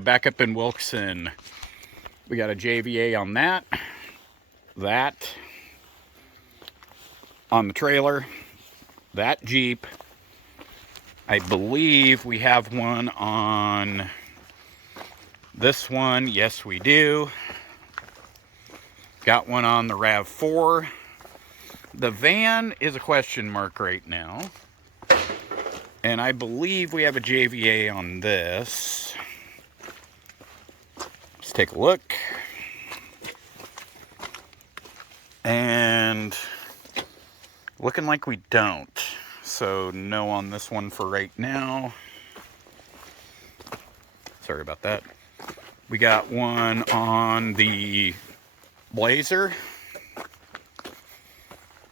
Back up in Wilkeson, we got a JVA on that on the trailer, that Jeep. I believe we have one on this one. Yes, we do. Got one on the RAV4. The van is a question mark right now. And I believe we have a JVA on this. Let's take a look. And looking like we don't. So no on this one for right now. Sorry about that. We got one on the Blazer.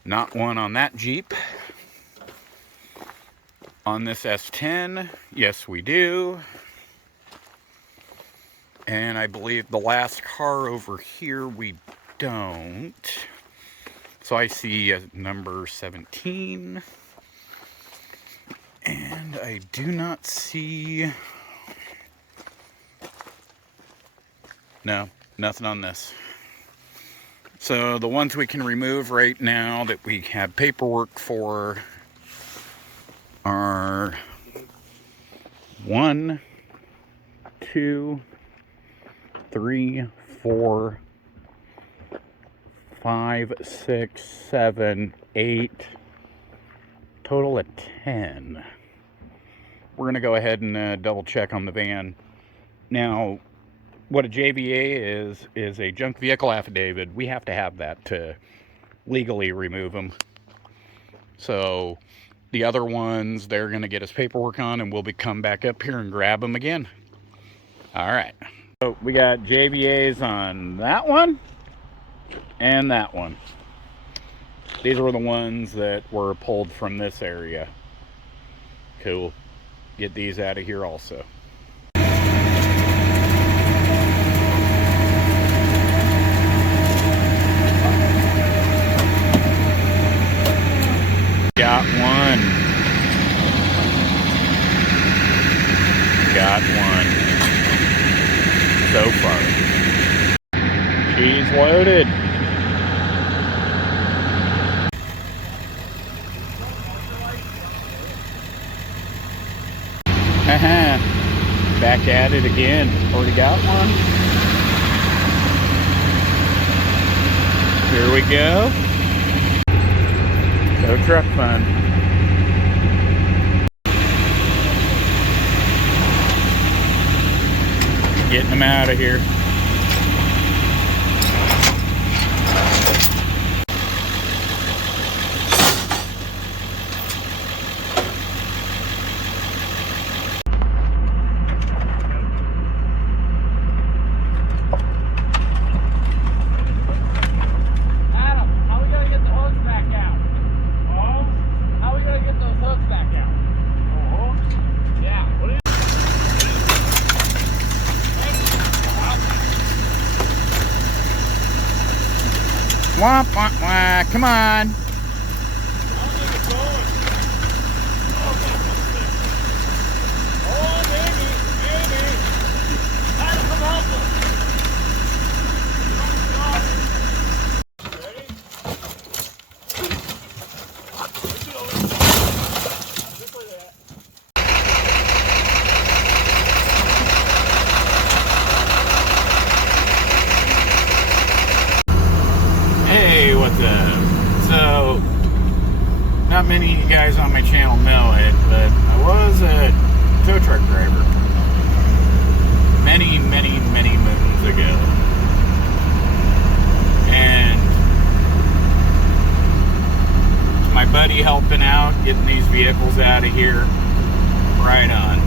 Not one on that Jeep. On this S10, yes we do. And I believe the last car over here we don't. So I see a number 17. And I do not see... No, nothing on this. So the ones we can remove right now that we have paperwork for are 1, 2, 3, 4, 5, 6, 7, 8, total of 10. We're going to go ahead and double check on the van. Now, what a JVA is a junk vehicle affidavit. We have to have that to legally remove them. So the other ones, they're going to get us paperwork on, and we'll come back up here and grab them again. All right. So we got JVAs on that one and that one. These were the ones that were pulled from this area. Cool. Get these out of here also. Got one. Got one. So far. She's loaded. Back at it again. Already got one. Here we go. Tow truck fun. Getting them out of here. Womp, womp, womp. Come on. So, not many of you guys on my channel know it, but I was a tow truck driver many moons ago. And my buddy helping out, getting these vehicles out of here, right on.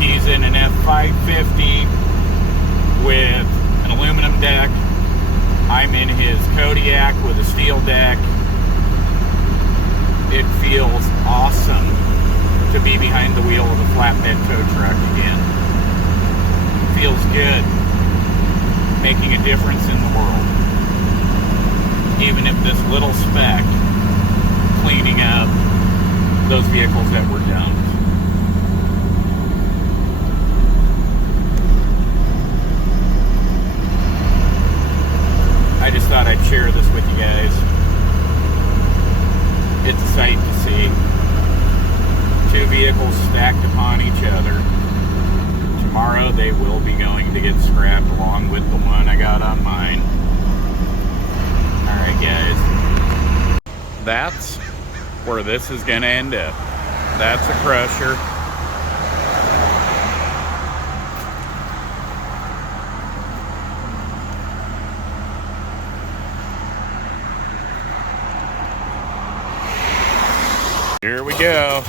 He's in an F550 with an aluminum deck. I'm in his Kodiak with a steel deck. It feels awesome to be behind the wheel of a flatbed tow truck again. It feels good, making a difference in the world. Even if this little speck, cleaning up those vehicles that were dumped. they will be going to get scrapped along with the one I got on mine. Alright guys, that's where this is going to end up. That's a crusher. Here we go.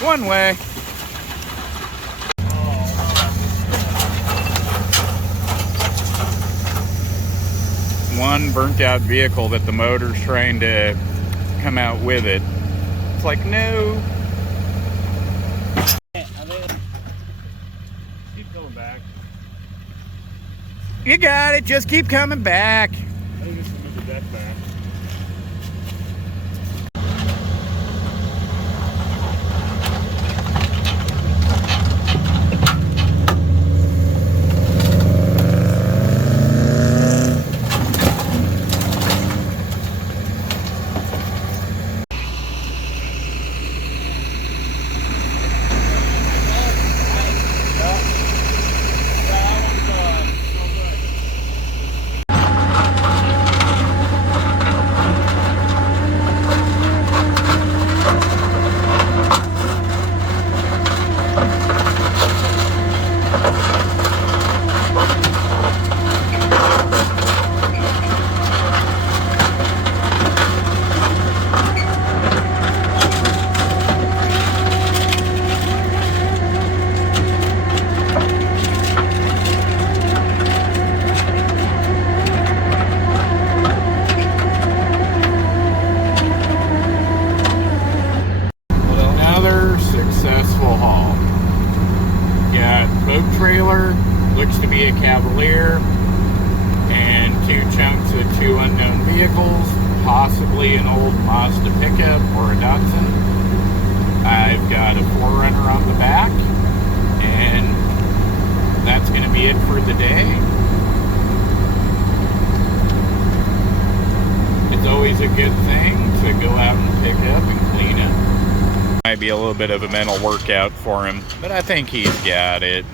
One way. One burnt out vehicle that the motor's trying to come out with it. It's like, no. Keep going back. You got it, just keep coming back. I think just move the deck back. Successful haul. Got boat trailer, looks to be a Cavalier, and 2 chunks of 2 unknown vehicles, possibly an old Mazda pickup or a Datsun. I've got a 4Runner on the back, and that's going to be it for the day. It's always a good thing to go out and pick up and clean up. Might be a little bit of a mental workout for him, but I think he's got it.